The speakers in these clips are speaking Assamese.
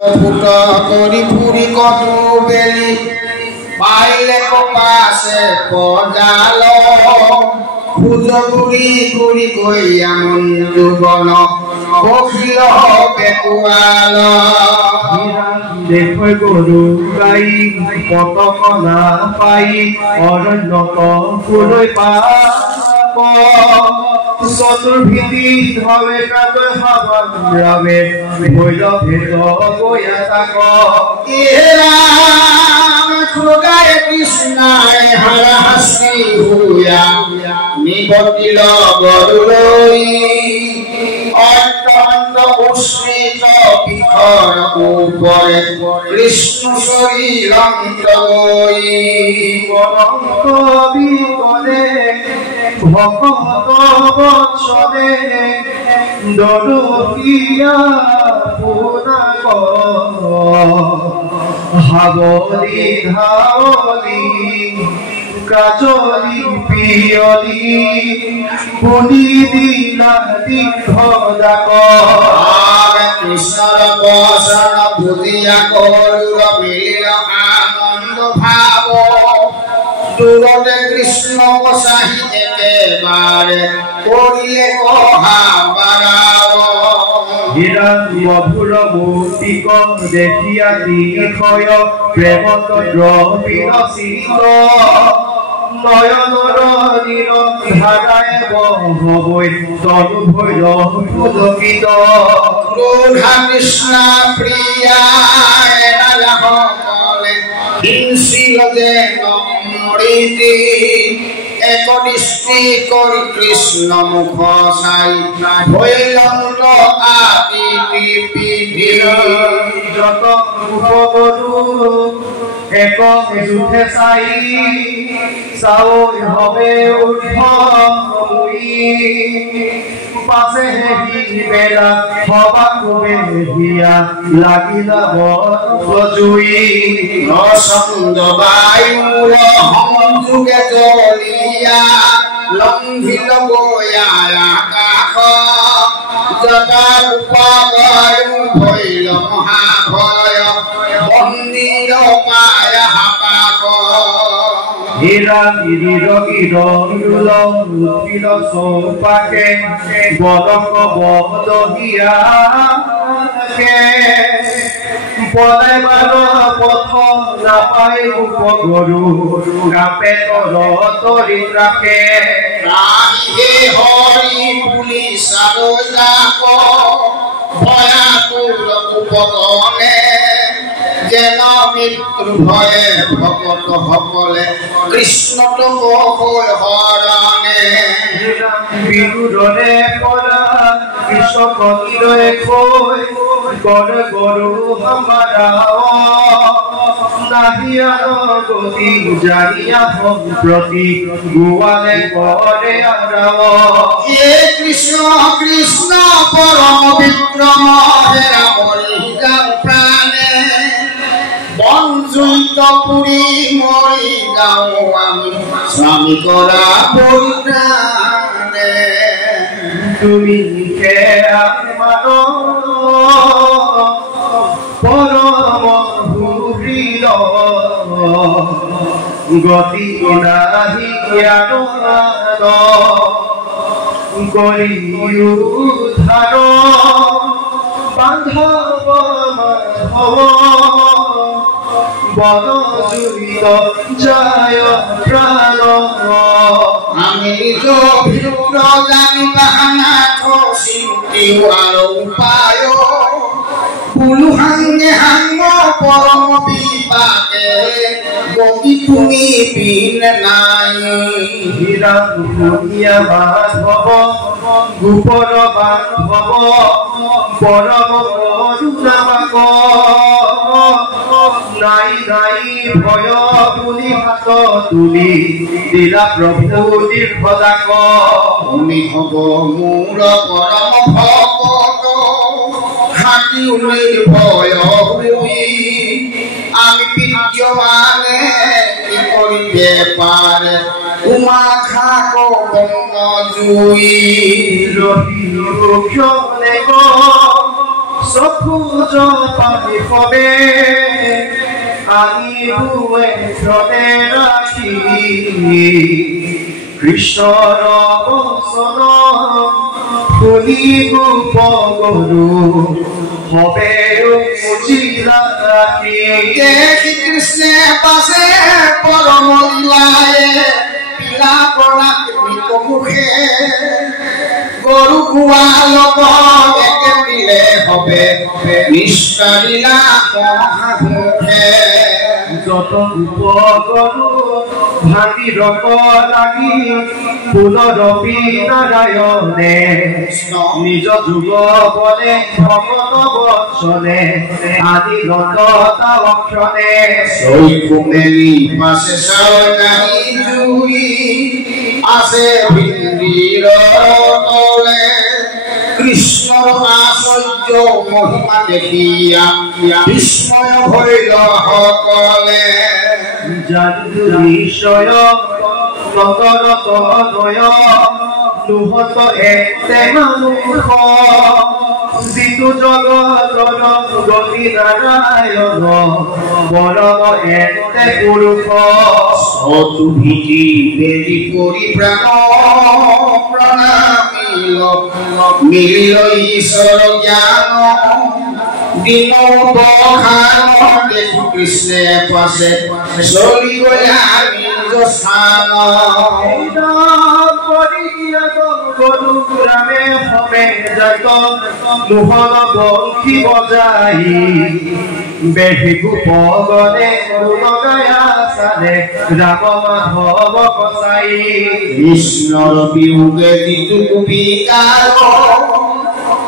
ফুটা করি ফুরি কত বেলি পাইলে কপাসে পজাল খুঁজো গুড়ি গুড়ি কইয়া মন যুবন বখিল বেকুয়াল দেখো গরু গাই পতকনা পাই অরণ্যত ফুলৈ পা চতুর্ভীতি ধরে কাজয় হাবান রাবে ভৈল ভেদ গয়া থাক খোগায় কৃষ্ণায় হারা হাসি হুয়া নিবতিল গরুলৈ অত্যন্ত উষ্ণিত পিখর উপরে কৃষ্ণ শরীর অন্তরৈ অনন্ত বিপদে ভগত বৎসরে দরকিয়া পুনাক হাবলি ধাবলি কাজলি পিয়লি পুনি দিলা দীর্ঘ ডাক কৃষ্ণর বসন ভুজিয়া গরুর মিলিল আনন্দ ভাব দূরতে কৃষ্ণ বসাহি একেবারে করিলে কহা বারাব হিরণ্যভূর মূর্তিক দেখিয়া নিক্ষয় প্রেমত দ্রবিলসিত নয়নর ধারায় বহবৈ তনু ভৈল পুলকিত ক্রোধা কৃষ্ণ প্রিয়া হিংসিল যে নমৃতি এক দৃষ্টি করি কৃষ্ণ মুখ চাই ভৈলন্ত আদিতি পিধি যত উপগরু এক যুথে চাই চাও হবে উঠি পাশে বেলা হবা কবে হিয়া লাগিলা বজুই রসন্দ বায়ুর সংযোগে জ্বলিয়া লম্ভিল গয়া আকাশ জগৎ উপগয়ু ভৈল মহাভয় বন্দির পায় হাপাক হীরা গিরির গিরুল উঠিল চৌপাকে বলক বদহিয়া পলাইবার পথ নাপাই উপগরু গাপে তরি রাখে রাহে হরি পুলিশ যাক ভয়াতুর উপগণে যেন মৃত্যু ভয়ে ভকত সকলে কৃষ্ণ হরণে বিদুরে পরা কৃষক নিরয়ে কই কর গরু হামারা নাহিয়ার গতি জানিয়া সম্প্রতি গোয়ালে করে আরাম হে কৃষ্ণ কৃষ্ণ পরম বিক্রম হে রাম প্রাণে বঞ্জুত পুরী মরি যাও আমি স্বামী করা পরিত্রাণে তুমি খেয়া মানো পরম ভূরিল গতি নাহি জ্ঞান করি উদ্ধার বান্ধব মাধব বন জুড়িত জয় প্রাণ আমি তো ভিন্ন জানিবা নাথ চিন্তি আর উপায় বুলু হাঙ্গে হাঙ্গ পরম বিপাকে গতি তুমি বিন নাই হীরাম ভূমিয়া মাধব গোপর বান্ধব পরম করুণাবাক নাই নাই ভয় বুলি হাত তুলি দিলা প্রভু দীর্ঘদাক তুমি হব মূল পরম ভকত হাতি ভয় হুই আমি বিদ্যমানে কি করিতে পারে উমা খাক বঙ্গ জুই রহিল ক্ষণে চকুজ পানী কবে আনিবুৱে ক্ষণে ৰাখি কৃষ্ণৰ বচন শুনিব পগৰু হবে উজিলা ৰাখি শ্ৰী কৃষ্ণে পাছে পৰম লীলায়ে পিলা পৰাক মৃতমুখে গৰু গোৱালক একে দিলে হবে নিষ্কালীলা মহামুখে যত উপগৰু ভাঙি ৰক লাগি পুনৰপি নাৰায়ণে নিজ যুগ বলে ভগত বচনে আদি লতা অক্ষণে চৈকুমেলি পাছে চাৰি জুই আছে ভিন্দিৰ তলে কৃষ্ণৰ আশ্চৰ্য মহিমা দেখিয়া বিস্ময় হইল সকলে জানু নিশ্চয় নগৰত নয় নুহত এতে মানুহ যিটো জগতৰ গতি নাৰায়ণ বৰণ এতে পুৰুষ অতু ভীতি বেদি কৰি প্ৰাণ প্ৰণামিল মিলিল ঈশ্বৰ জ্ঞান দিন বখান দেখি কৃষ্ণে পাছে চলি গলা নিজ স্থান গৰু ৰামে সমে জয় মোহন বংশী বজাই বেঢ়ি গোপগণে গুণগায়া চালে ৰাম মাধৱ কচাই কৃষ্ণৰ বিয়োগে যিটো বিকাৰ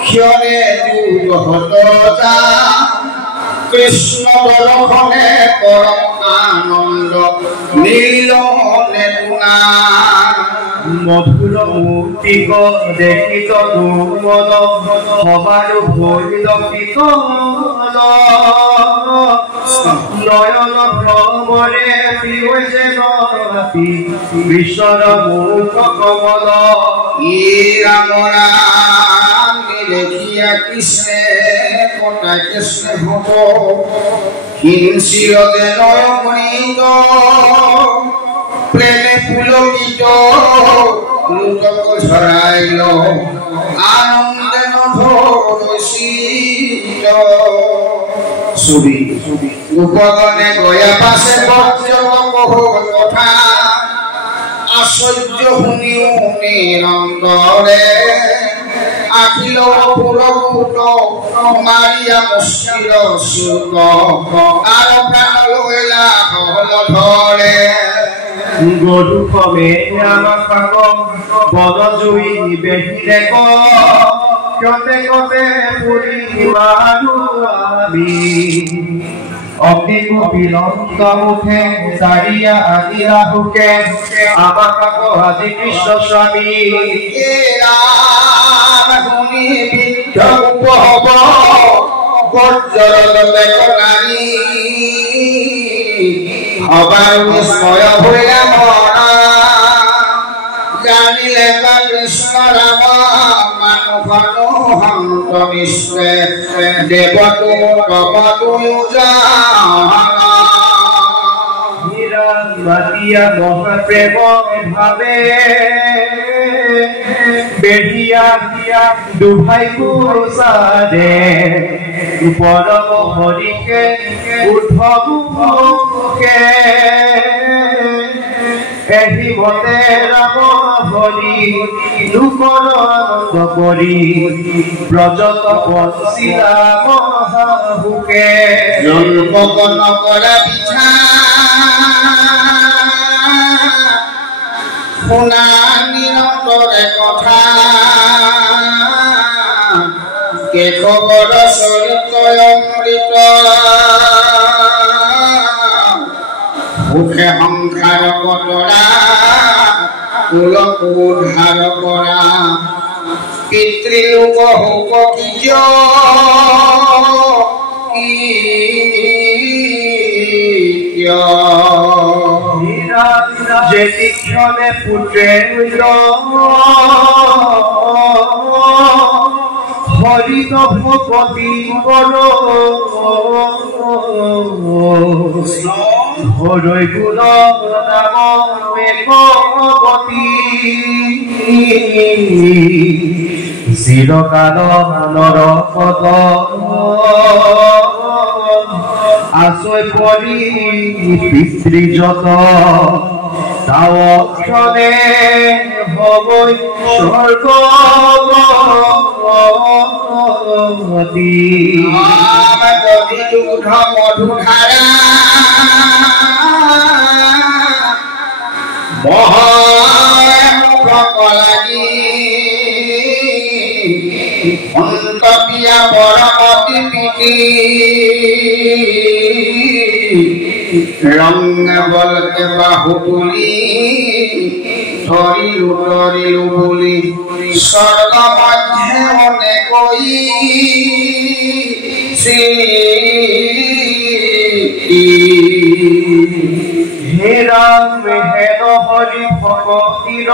ক্ষণে যুগ হততা কৃষ্ণ দৰ্শনে পৰম আনন্দ নীলমনে গুণা মধুর মূর্তিক দেখিত মন সবার ভৈল পিতল নয়ন ভ্রমরে পিছে নাতি কৃষ্ণর মুখ কমল রাম রাম দেখিয়া কৃষ্ণে কটা কৃষ্ণ হত হিংসিরতে নয়মণিত প্রেমে পুলকিত লুটক ঝরাইল আনন্দে নধরশীল ছবি গোপগণে গয়া পাছে বজ্রক কথা আশ্চর্য শুনিও নিৰন্তৰে আখিল পুৰকুট মাৰিয়া মুস্কিল চুক আৰু প্ৰাণ লৈলা হল ধৰে গরু কমে আমার কাক বন জুই বেহিলে কতে কতে পুরি মানু আমি অগ্নি বিলন্ত উঠে দাঁড়িয়া আদি রাহুকে আমার কাক আজি কৃষ্ণ স্বামী শুনি বৃদ্ধ উপহব বজ্রলতে কণাৰী সবার বিস্ময় হইলা মনা জানিলে কৃষ্ণ রাম মানুষ হন্ত বিশ্বে দেবতু তপতু মাতিয়া মহাপ্রেম ভাবে বেঢ়িয়া দিয়া দুভাই পুৰুষাৰে পৰম হৰিকে উদ্ধৱকে এহিমতে ৰাম হৰি লোকৰ আনন্দ কৰি ব্ৰজত বঞ্চিলা মহাহুকে জন্মক নকৰা পিঠা শুনা নিৰন্তৰে কথা কেশৱৰ চৰিত্ৰ অমৃত সুখে সংসাৰ কতৰা কুলক উদ্ধাৰ কৰা পিতৃলোক শোক কিয় যেতি ক্ষণে পুত্ৰে হৰিত ভগতি কৰ হৰৈ গুণ নাম এক গতি চিৰকাল নৰপদ আশ্ৰয় পৰি পিতৃযত তাৱ ক্ষণে হবৈ স্বৰ্গগতি দুগ্ধ মধুধাৰা লাগি অন্তপিয়া পৰমতি পিতি ৰঙে বলকে বাহু তুলি ধৰিলো বুলি স্বৰ্গ মধ্যে মনে কৈ হে ৰাম হে হৰি ভগতিৰ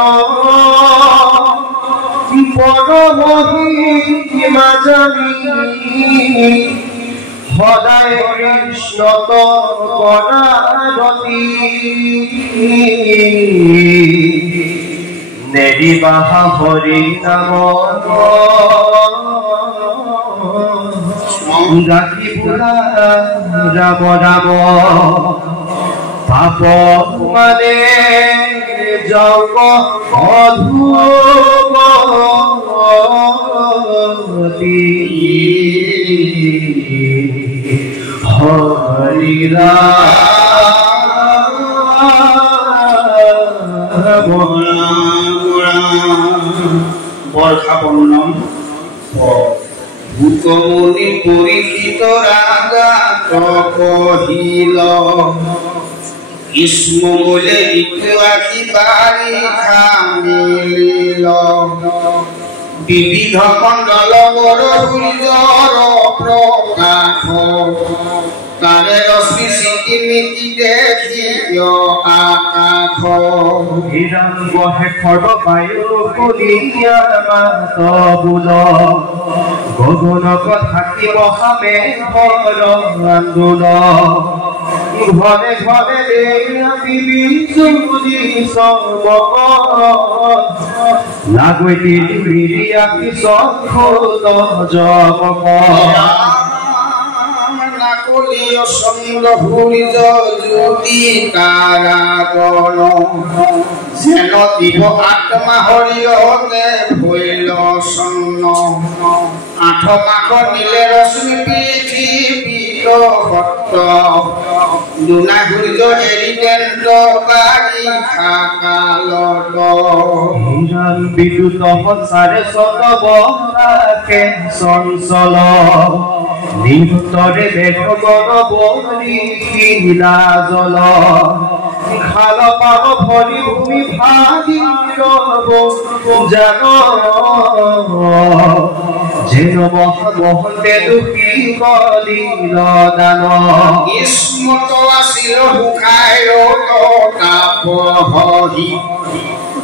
পৰমহিমা জানি সদায় কৃষ্ণত কৰাৰতি নেৰিবাহা হৰি নাম গাখি বুঢ়া ৰাম ৰাম পাপ মানে জগ অধুগতি হৰি ৰাম বৰ্ষা বৰ্ণম ভূতমণি পৰীক্ষিত ৰাগা কহিল গ্ৰীষ্ম বোলে ঋতু আখি বাৰিষা মিলিল বিবিধ মণ্ডল বৰ সূৰ্যৰ প্ৰকাশ তাৰে ৰশ্মি চিকিমিকি দেখি আকাশ হিৰণ্যহে সৰ্ববায়ু কলিয়া মাত বোল গগনক থাকিব হামে হৰ আন্দোল ঘৰে ঘৰে বিজুলি চমক লাগৈতি মিৰিয়াকি চক্ষুত জগক নাকলীয় চন্দ্ৰ সূৰ্য জ্যোতি কাৰাগণ যেন দিব আত্মা হৰিয়তে ভৈল চন্ন আঠ মাঘ নীলে ৰশ্মি পৃথিৱী সত্য দুনা সূৰ্য এৰি তেন্দ্ৰ বাৰিষা কালত হিৰণ বিদ্যুৎ সঞ্চাৰে চন্দ্ৰবৰাকে চঞ্চল নিভৃতৰে মেঘগণ বৰি শিলা জল খাল পাব ভৰি ভূমি ভাগি ৰব জান যেন মহন্তে দুখী কলিল দান স্মৃত আছিল শুকাই তাপহি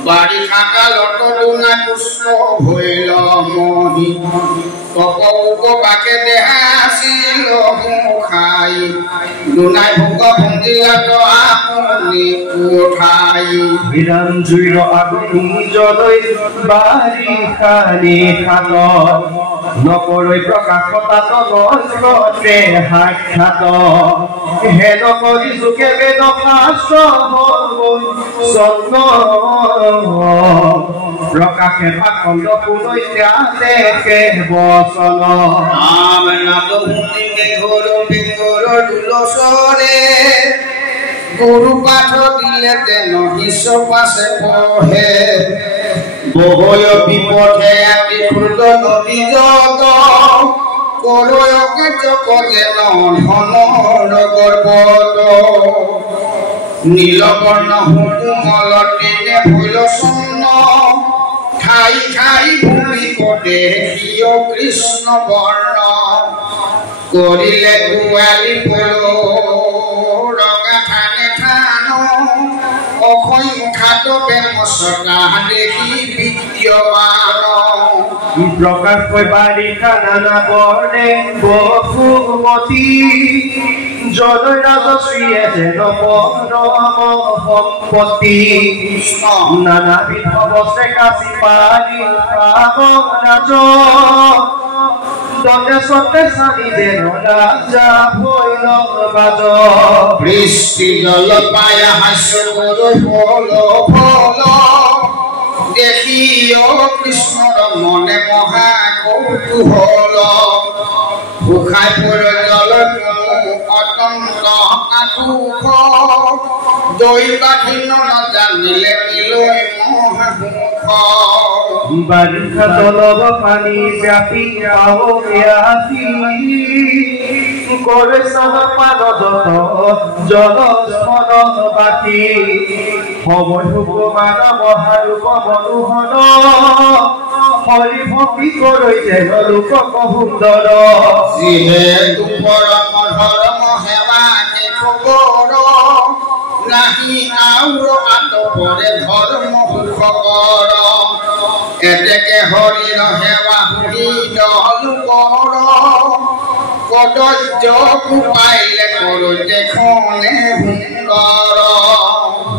বাৰিষা কালত দুনা কুষ্ণ ভৈল মহি তপৌক বাকে দেহা আছিল মুখাই দুনাই ভোগ ভংগিলাত আপুনি উঠাই হিৰণ জুইৰ আগুন জলৈ বাৰিষা নিশাত নকৰৈ প্ৰকাশ তাত নক্ষত্ৰে সাক্ষাৎ হেন কৰি যোগে বেদ শাস্ত্ৰ চন্দ্ৰ প্ৰকাশে পাখণ্ড পুনৈতে দেখে বচন নাম নাদ ভূমি মেঘৰ বেগৰ দুলচৰে গুৰু পাঠ দিলে তেন হিচাপ আছে পঢ়ে বহয় বিপথে আতি ফুল নদী জগ কৰয় কাৰ্যক যেন ধনৰ গৰ্বত নীলবৰ্ণ সুকুমল তেনে ভৈল চন্ন খাই খাই ভূমি কটে হিয় কৃষ্ণ বৰ্ণ কৰিলে গোৱালি পল ৰঙা থানে থান অসংখ্যাত বেমচকা দেখি বিদ্যমান প্রকাশ কই বারিষা নানা বর্ণে বহুমতী জয় রাজশ্রীয়ে যেন পরম সম্পত্তি নানাবিধ বস্ত্রে কাশি পারি পাব রাজ দণ্ডে সত্যে সানি যেন রাজা ভৈল বাজ বৃষ্টি জল পায় হাস্য করো ফল ফল দেখিও কৃষ্ণর মনে মহা কৌতূহল ভুখায় পড়ে জল অতন্ত আকুখ দৈবাধীন জানিলে মিলই মহামুখ বারিষা তলব পানি ব্যাপী পাও আসি করে সান পান যত জল স্মর বাকি সমরূপ মানব মহারূপ মনোহর হরি ভক্তি করৈ যেন লোক সুন্দর যিহে দুপরম ধর্ম হেবাকে খবর নাহি আউর আতপরে ধর্ম খবর এতেকে হরির হেবা হুহিল লোকৰ কদৰ্য পাইলে কৰোতে খনে সুন্দৰ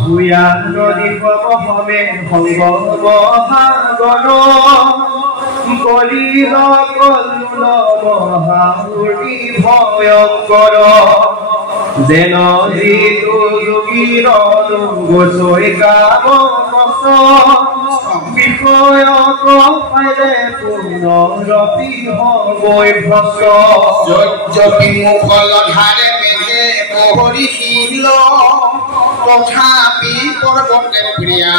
ভূয়া নদী সমে সংগ মহাগণ কলিল কল্লুল মহামূৰ্তি ভয়ংকৰ যেন যিটো যোগীৰ গোচৈ কাম কষ্ট বিষয় পাইলে পুনৰপি হবৈ ভ্ৰষ্ট যজ্ঞপি মুখল ধাৰে মেঘে পহৰিছিল তথাপি পৰ্বতে প্ৰিয়া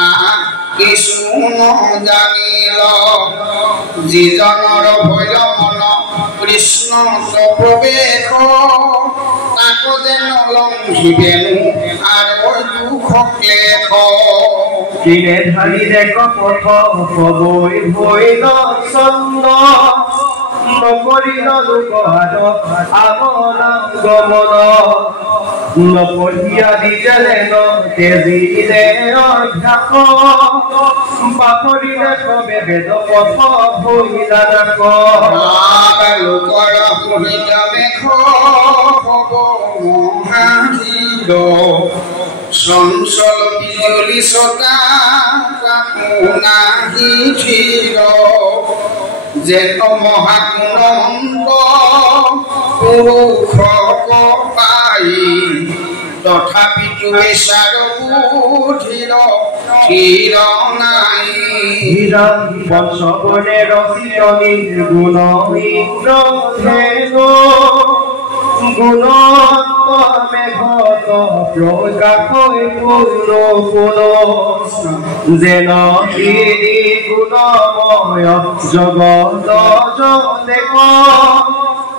কিছু জানিল যিজনৰ ভৈল মন কৃষ্ণ প্ৰৱেশ তাক যেন লংঘিবেনো আৰু দুখ ক্লেশ কিনে ধাৰি দেখ পথ হবৈ ভৈল চন্দ নকৰিল লোক আমন গমন নপঢ়িয়া দিলে তেজিলে অভ্যাস পাহৰিলে সবে বেদ পথ ভৈলা নাক লোকৰ সুহিত মেঘ হব মহাহিৰ চঞ্চল বিজুলি ছটা নাহি থিৰ যেন মহাগুণন্ত পুৰুষক পাই তথাপিতো বিচাৰ বুদ্ধিৰ থিৰ নাই পঞ্চবনে ৰচিত নিৰ্গুণ ইন্দ্ৰ ধেনু গুণত মেঘত প্ৰকাশ পুন যেন তিনি গুণময় জগত দেখ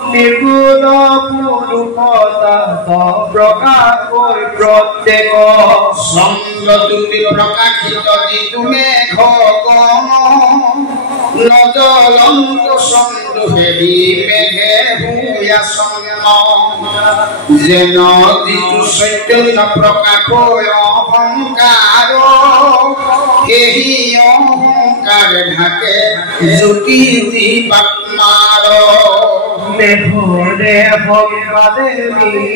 নিৰ্গুণ পুৰুষতা প্ৰকাশ প্ৰত্যেক চন্দ্ৰজ্যোতি প্ৰকাশিত যিটো মেঘ নজলন্ত চন্দ্ৰ হেৰি মেঘে ভূয়া চন্ন যেন যিটো চৈতন্য প্ৰকাশ অহংকাৰ সেই অহংকাৰ ঢাকে জ্যোতি জীৱাত্মাৰ মেঘৰে ভগৱানে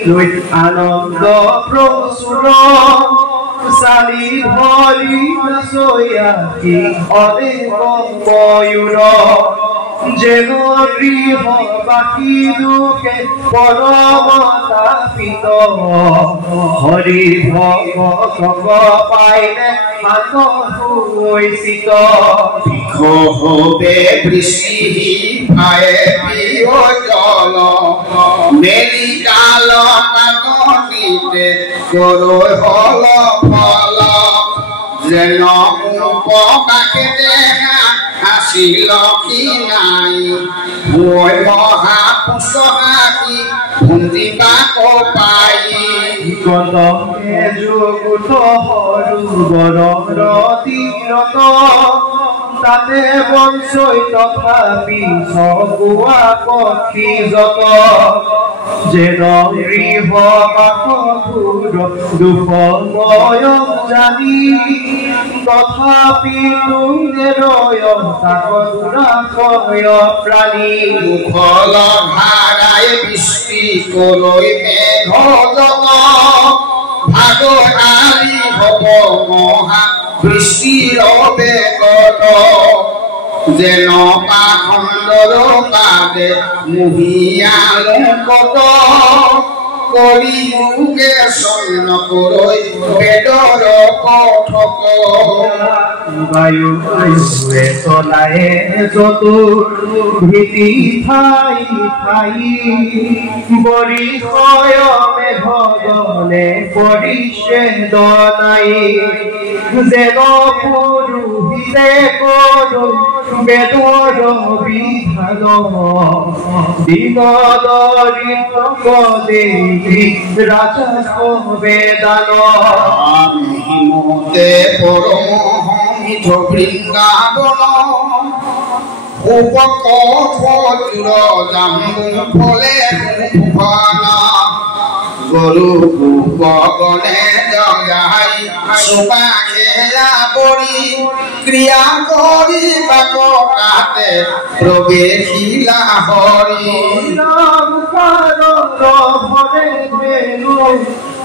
লৈ আনন্দ প্ৰচুৰ চালি ভৰি নাচয়াতি অনেক ময়ূৰ যেন গৃহবাসী দুখে পৰমতাপিত হৰি ভগতক পাইলে হৈছিত হবে বৃষ্টি ভায়ে প্ৰিয় জল মেলি কাল কাকনিতে কৰৈ হল ফল যেন উপকাশে দেখা আছিল কি নাই মই মহাপুষ্পহাসী ভুঞ্জিবা পাই গতকে যুগুত হৰু বৰৰ তীৰত তাতে বঞ্চই তথাপি চকুৱা পক্ষী যত যেন গৃহ বাসুৰ দুখময় জানি তথাপি তুনেৰয় তাকদুৰাশয় প্ৰাণী মুখল ধাৰাই বৃষ্টি কৰৈ মেঘ জল ভাগ আৰি হব মহা বৃষ্টিৰ বেগত যেন পাখণ্ডৰ পাদে মুহিয়ালো কত কৰি যুগে চন্ন কৰৈ বেদৰ পথক বায়ু চলায়ে চতুৰ ভীতি ঠাই ঠাই বৰিষয় মেঘগণে পৰিছে দনাই যেন পুৰুহিতে কৰো বেদৰ বিধান দিন দৰিদ্ৰ ৰাজা বেদান হিমতে পৰমহমিত বৃন্দাবন উপকঠোৰ জাম্বু ফলে ভুৱন গৰু গোপগণে জগাই চোপা খেলা পৰি ক্ৰিয়া কৰি বাক তাতে প্ৰৱেশিলা হৰি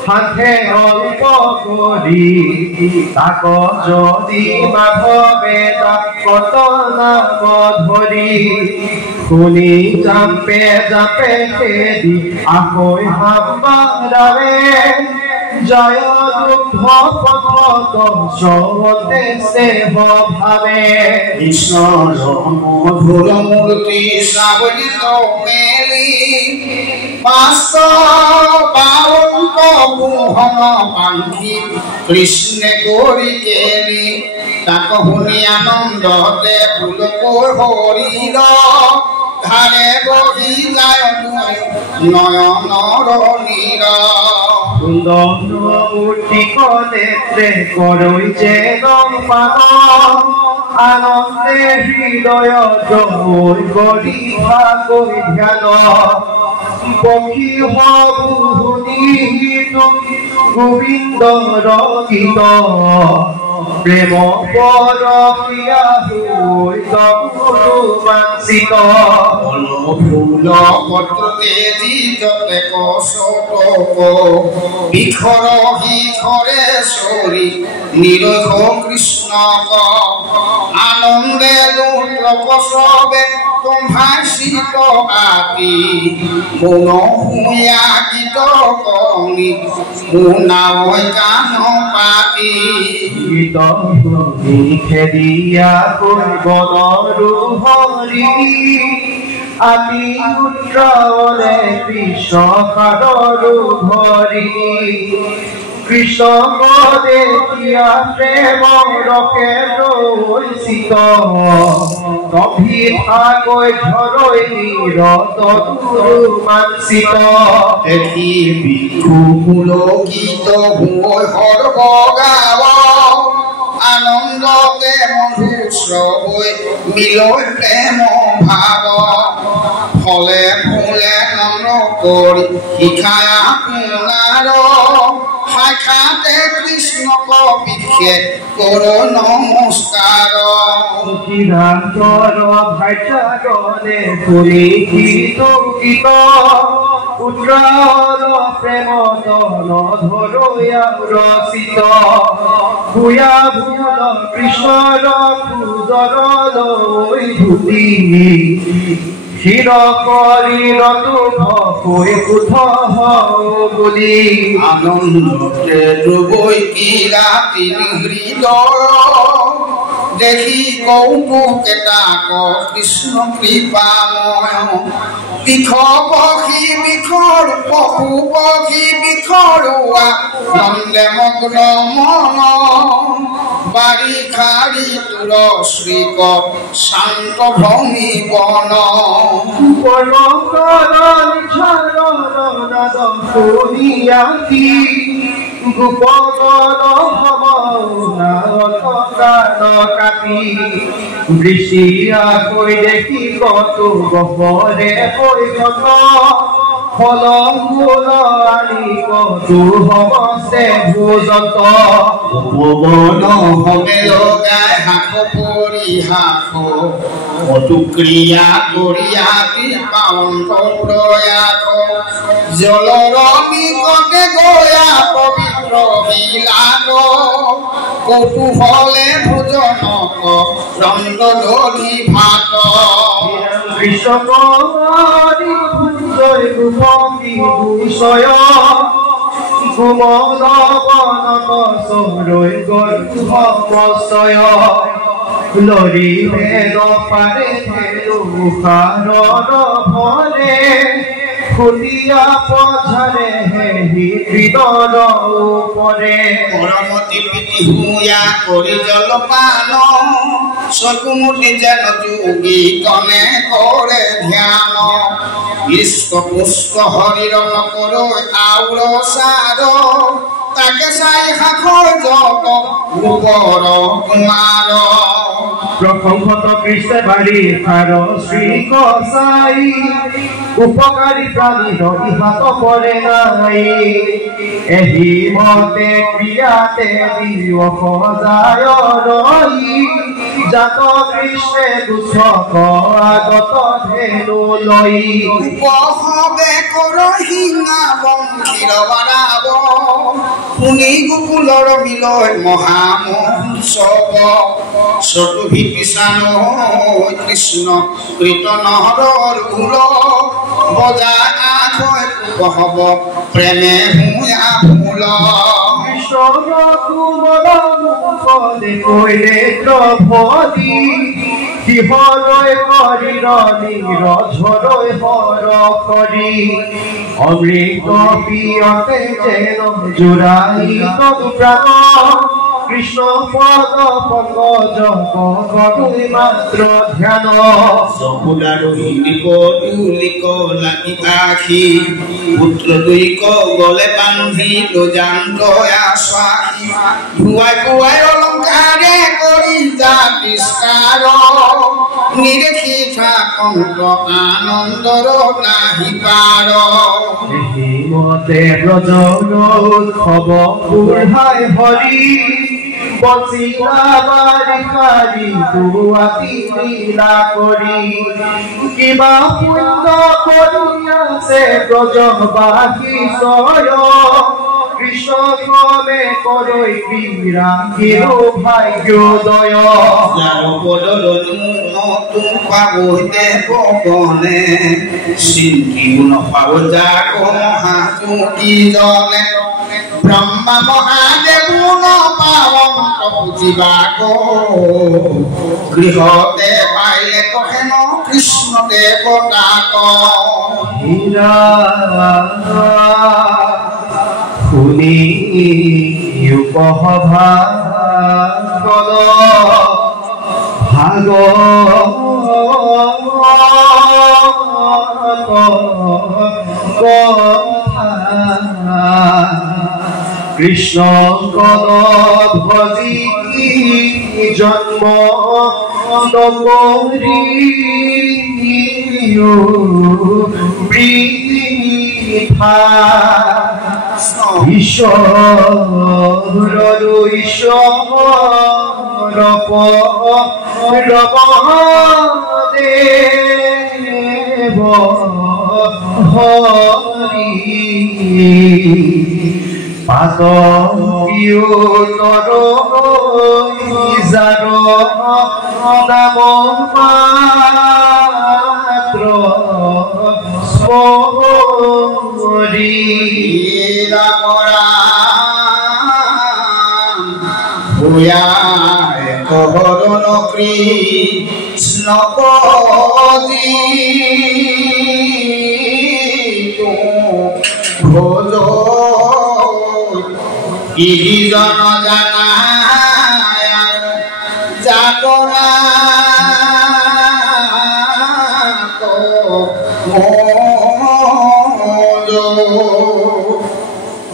হাতে অল্প কৰি তাক যদি মাধৱে কত নাম ধৰি শুনি জাপে জাপে খেদি আকৈ হাম্বাৰাৱে জয় দুগ্ধ পথত চৰতে সেৱ ভাৱে কৃষ্ণৰ মধুৰ মূৰ্তি শ্ৰাৱণিত মেলি পাঁচ পাৱনক মোহন পাখি কৃষ্ণে কৰি কেলি তাক শুনি আনন্দতে পুলকৰ শৰীৰ ধাৰে বহি যায় নয়নৰ নীৰ সুন্দর মূর্তি নেত্রে করই যে পান আনন্দে হৃদয় জয় করি ভাগই ধ্যান পক্ষী হবুনি গোবিন্দ রচিত প্রেম পরকিয়া হই মানসিক ফুল পত্ৰতে যিজতে কচতক বিখৰ শিখৰে চৰি নিৰখ কৃষ্ণক আনন্দে লোকসবে ভাষিত আতি মন হুয়া গীত কণি শুনাৱৈ কাণ পাতি গীত খেদিয়া বনৰু হৰি আতি উত্ৰাৱলে কৃষ্ণ সাগৰো ভৰি কৃষ্ণ দেখিয়া প্ৰেম ৰসে ৰচিত গভীৰকৈ ধৰৈ নিৰত মানসিত দেখি বিক্ষু পুলকিত হৈ সৰ্ব গাৱ আনন্দতে মধুস্ৰ হৈ মিলৈ প্ৰেম ভাৱ ফলে ফুলে নম কৰি শিখায় আপোনাৰ শাখাতে কৃষ্ণক বিশেষ কৰো নমস্কাৰ সিদ্ধান্তৰ ভাষ্যগণে শুনি গীত গীত উত্ৰাল প্ৰেমত নধৰয়া ৰচিত ভূয়া ভূল কৃষ্ণৰ পূজৰ লৈ ধুতি শিৰ শৰীৰতো ভকৈ কুঠ বুলি আনন্দতে ডুবৈ কিলা তিনি হৃদয় দেখি কৌতুক এটাক কৃষ্ণ কৃপাময় বিষ পক্ষী বিষৰ পশু পক্ষী বিষৰুৱা নন্দে মগ্ন মন বাৰিষাৰী তুৰ শ্ৰীক শান্ত ভূমি বন গোপগণ কাটি বৃষ্টিয়া কৈ দেখি কত গহৰে পৈঠত ফলম ফুল আনি কতো হবছে ভোজত উপবন হমে লগাই হাক পৰি হাক অতুক্ৰিয়া কৰিয়া পাৱন প্ৰয়াস জলৰ নিকটে গয়া পবিত্ৰ বিলাস কৌতূহলে ভোজনক ৰন্ধি ভাত কৃষ্ণকৰি জয় গোপী গুচয় কোমল বনত চৰৈ গৈ সমচয় লৰি বেদ পাৰে ভলে ফুলিয়া পঝাৰে হৃদৰ উপৰে পৰমতি প্ৰীতি হুয়া কৰি জলপান চকুমুটি যেন যোগী কনে কৰে ধ্যান ইষ্ট পুষ্ট হৰিৰ নকৰৈ আউৰ সাৰ তাকে চাই সাখৰ যত গোবৰ কুমাৰ প্ৰশংসত কৃষ্ণ বাৰী সাৰ শ্ৰী কসাই উপকাৰী প্ৰাণীৰ ইহাত পৰে নাই এহি মতে ক্ৰিয়াতে দিৱ সজায় ৰহি জাত কৃষ্ণে দুচক আগত ধেনু লৈ উপহবে কৰহিঙা বংশীৰ বাৰাব শুনি গোকুলৰ বিলয় মহামহোৎসৱ চতুভি পিছানো কৃষ্ণ কীৰ্তনৰ ফুল বজা আখৈ বহব প্ৰেমে হুয়া ফুল কৃষ্ণ কোমল মুখে কৈলে দ্ৰৌপদী কিহলৈ শৰীৰ নিৰঝলৈ হৰ কৰি অমৃত পিয়তে যেন জোৰাই তদু প্ৰাণ কৃষ্ণ পদ পংকজ গগৈ মাত্ৰ ধ্যান চকুদাৰহি তুলিক লাগি আখি পুত্ৰ দুইক গলে বান্ধি লোজান্ত আশ্বাসী ধুৱাই পুৱাই অলংকাৰে কৰি জাতিষ্কাৰ নিৰেখি থাকন্ত আনন্দৰ নাহি পাৰ মতে ব্ৰজৰ উৎসৱ বুঢ়াই হৰি বচিলা বাৰিষাৰী দুৱাতি লীলা কৰি কিবা পুণ্য কৰি আছে ব্ৰজবাসী স্বয় কৃষ্ণ ক্ৰমে কৰৈ ক্ৰীড়া কিৰো ভাগ্যোদয় পাবতে পবনে চিন্তি নপাব যাক মহাচুকি জনে ব্ৰহ্মা মহাদেৱ নপাৱন্ত বুজিবাক গৃহতে পাইলে কহেন কৃষ্ণ দেৱতাক শুনি উপসভা কল কৃষ্ণ কল ভজি জন্ম নকৰি বৃথা ঈশ্বৰৰো ঈশ্বৰ দেৱ হৰি পাত তৰ যাৰ নাম মাত্ৰ স্মৰি ৰাম ৰাম ভূয়ায় কহৰণ কৃষ্ণ পজি ভোজ কিজন জানায় জাগৰা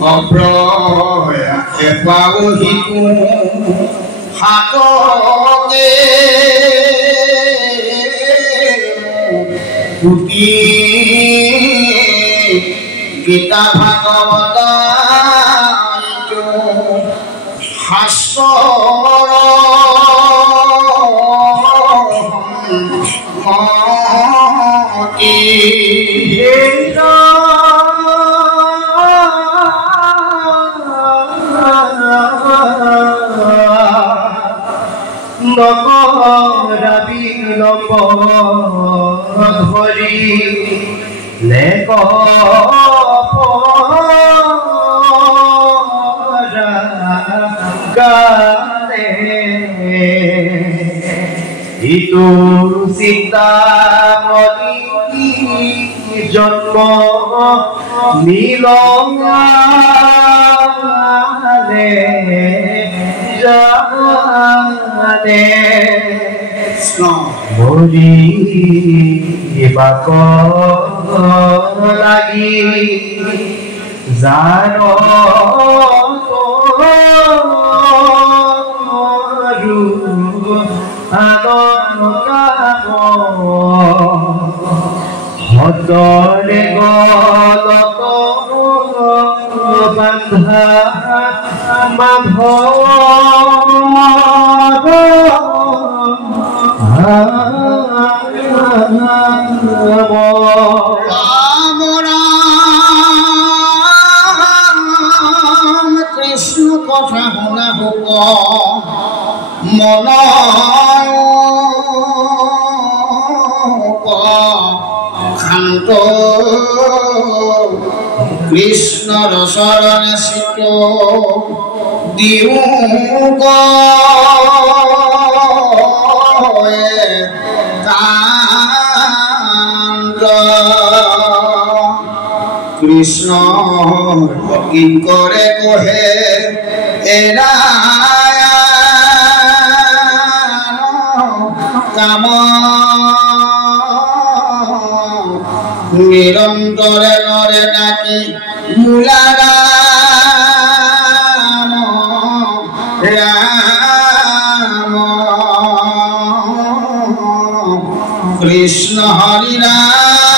অপ্ৰয় এপাহিকো হাততে পুতি গীতা ভাগৱত শাস্ত্ৰৰ নকৰাবি ধৰি লেক গানে ইটোৰ চিন্তামণি জন্ম নীলঙালে জানে মৰি বাক লাগি জান হদৰে গলত বান্ধা মাধৱ ৰাম ৰাম কৃষ্ণ কথা শুনা হোক মন শান্ত কৃষ্ণৰ চৰণে চিত দিওঁ কৃষ্ণ কি কৰে কহে এৰা কাম নিৰন্তৰে নৰে ডাকি মূলা ৰাম কৃষ্ণ হৰি ৰাম